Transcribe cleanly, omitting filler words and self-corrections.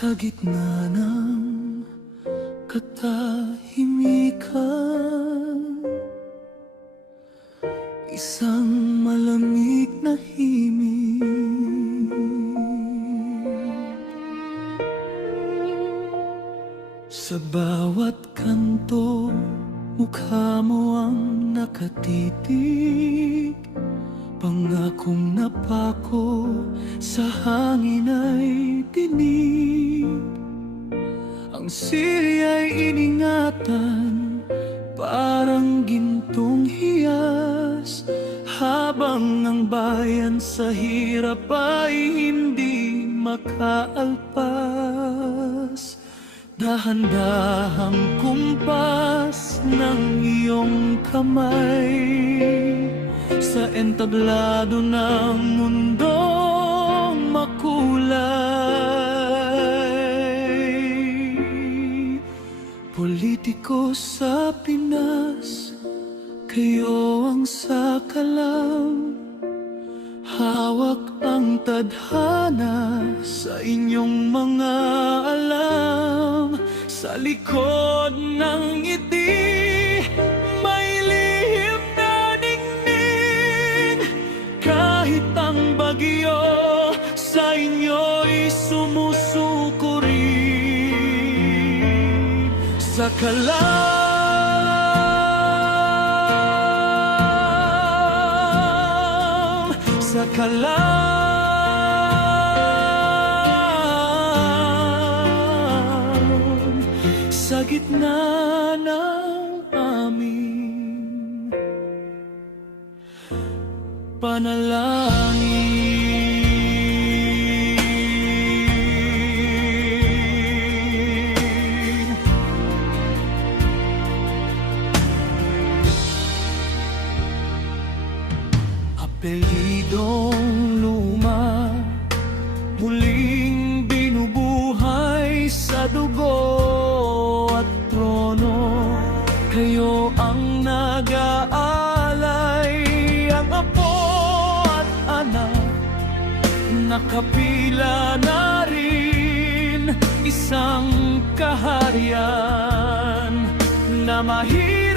Sa gitna ng katahimikan, isang malamig na himig. Sa bawat kanto, mukha mo ang nakatitig. Pangakong napako sa hangin ay tinig. Ang siri ay iningatan, parang gintong hiyas, habang ang bayan sa hirap ay hindi makaalpas. Dahan-dahang kumpas ng iyong kamay sa entablado ng mundong makulay. Politiko sa Pinas, kayo ang sakalam. Hawak ang tadhana sa inyong mga alam. Sa likod ng ngiti, may lihim na ningning. Kahit ang bagyo sa inyo'y sumusuko rin. Sa kalam, sa kalam, sa gitna ng aming panalangin. Apelidong luma, muling binubuhay sa dugo at trono. Kayo ang nag-aalay, ang apo at anak, nakapila na rin. Isang kaharian na mahirap